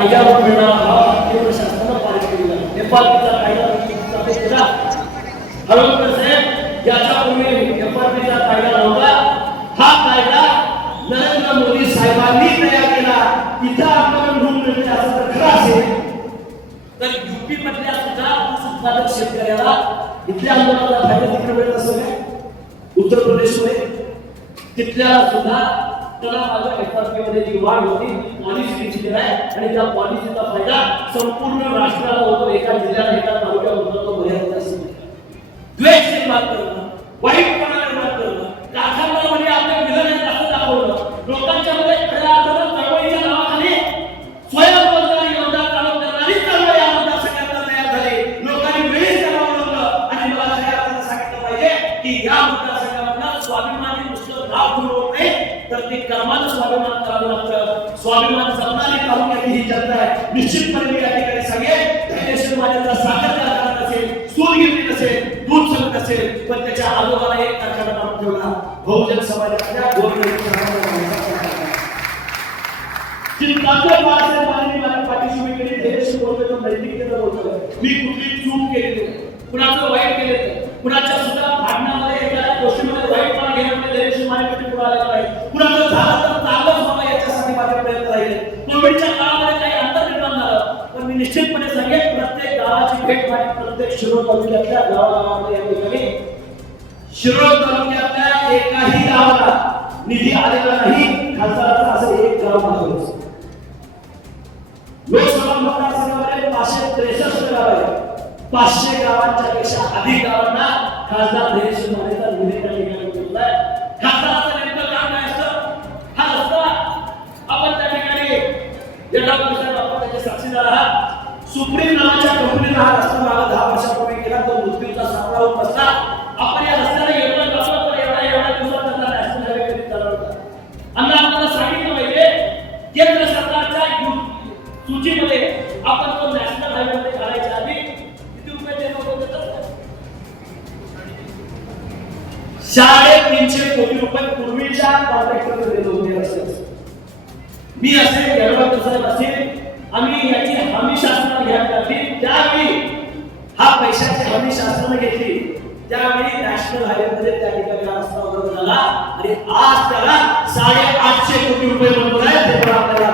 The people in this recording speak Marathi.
कायद्यावर मिळणारा भाव केंद्र शासनानं पारित केलेला आहे. एफआरपीचा कायदा केला. हळूकर साहेब याच्यापूर्वी एफआरपीचा कायदा नव्हता. हा कायदा नरेंद्र मोदी साहेबांनी तयार केला. इथं आपल्याला म्हणून मिळते असं जर खरं असेल तर यूपी मधल्या सुद्धा ऊस उत्पादक शेतकऱ्याला इथल्या आंदोलनाचा फायदा तिकडे मिळत असतो काय? उत्तर प्रदेशमध्ये तिथल्या सुद्धा त्याला माझ्या एफआरपी मध्ये जी वाढ होती पॉलिसी डिजिटल आहे आणि त्या पॉलिसीचा फायदा संपूर्ण राष्ट्राला होतो. एका जिल्ह्याला एका तालुक्यात होतो तो मर्यादित असतो. द्वेष निर्माण करणं, वाईटपणा निर्माण करणं, कारखानदारांनी आपल्या विधानात असं दाखवलं. लोकांच्या मध्ये खऱ्या अर्थानं चळवळीच्या नावाखाली स्वयंरोजगार योजना चालू करणारी चळवळ या मतदारसंघात तयार झाली. लोकांनी वेळीच त्याला ओळखलं आणि मला खऱ्या अर्थानं सांगितलं पाहिजे की या मतदारसंघामधला स्वाभिमानी नुसतं नाव ठेवून नाही तर ते कर्मानं स्वाभिमान करावं लागतं. स्वाभिमान जपणारी तालुक्यातली ही जनता आहे. निश्चितपणे मी या ठिकाणी सांगेन धैर्यशील माझ्याचा साखर कारखाना असेल, सूरगिरणी असेल, दूध संघ असेल, पण त्याच्या आजोबाला एक कारखाना काढून ठेवला. बहुजन समाजाच्या पाठीशी मी केली धैर्यशील बोलतोय, नैतिकतेनं बोलतोय. मी कुठली चूक केली कुणाचं वाईट केलं कुणाच्या सुद्धा भांडणामध्ये एखाद्या गोष्टीमध्ये वाईटपणा घेण्यामध्ये धैर्यशील माझ्याकडे पुढे आलेला आहे. कुणाचं झालं तर चांगलंच व्हावं याच्यासाठी माझे प्रयत्न राहिले. कोविडच्या काळामध्ये काही अंतर निर्माण झालं पण मी निश्चितपणे सांगेन प्रत्येक गावाची भेट माझी प्रत्येक शिरोळ तालुक्यातल्या गावागावामध्ये या ठिकाणी शिरोळ तालुक्यातल्या एकाही गावाला निधी आलेला नाही. खासदाराचं असं एक गाव आहे. लोकसभा मतदारसंघामध्ये 563 गाव आहेत. 500 गावांच्या पेक्षा अधिक गावांना खासदार धैर्यशील मानेचा निधी त्या ठिकाणी दिलाय. खासदाराचं नेमकं काम काय असतं? हा रस्ता आपण त्या ठिकाणी यड्राव प्रसाद आपण त्याचे साक्षीदार आहात. सुप्रीम नावाच्या कंपनीने हा रस्ता मागे 10 वर्षापूर्वी केला. तो मृत्यूचा सामना होत असता आपण या रस्त्याला एवढं लावलं तर एवढ्या दिवसात त्याचा नॅशनल हायवे कधी चालू होता. आम्ही आपल्याला सांगितलं पाहिजे केंद्र सरकारच्या सूचीमध्ये आपण तो नॅशनल हायवे मध्ये काढायच्या आधी किती रुपये देणं होतं? 350 कोटी रुपये पूर्वीच्या कॉन्ट्रॅक्टरने दिले होते रस्त्याचे. मी असे यड्राव साहेब असेल आम्ही याची हमी शासनाने घ्यायला लागली. त्यावेळी हा पैशाची हमी शासनाने घेतली. त्यावेळी नॅशनल हायवे मध्ये त्या ठिकाणी रस्ता उभा झाला आणि आज त्याला 850 कोटी रुपये मंजूर आहेत. ते पण आपल्याला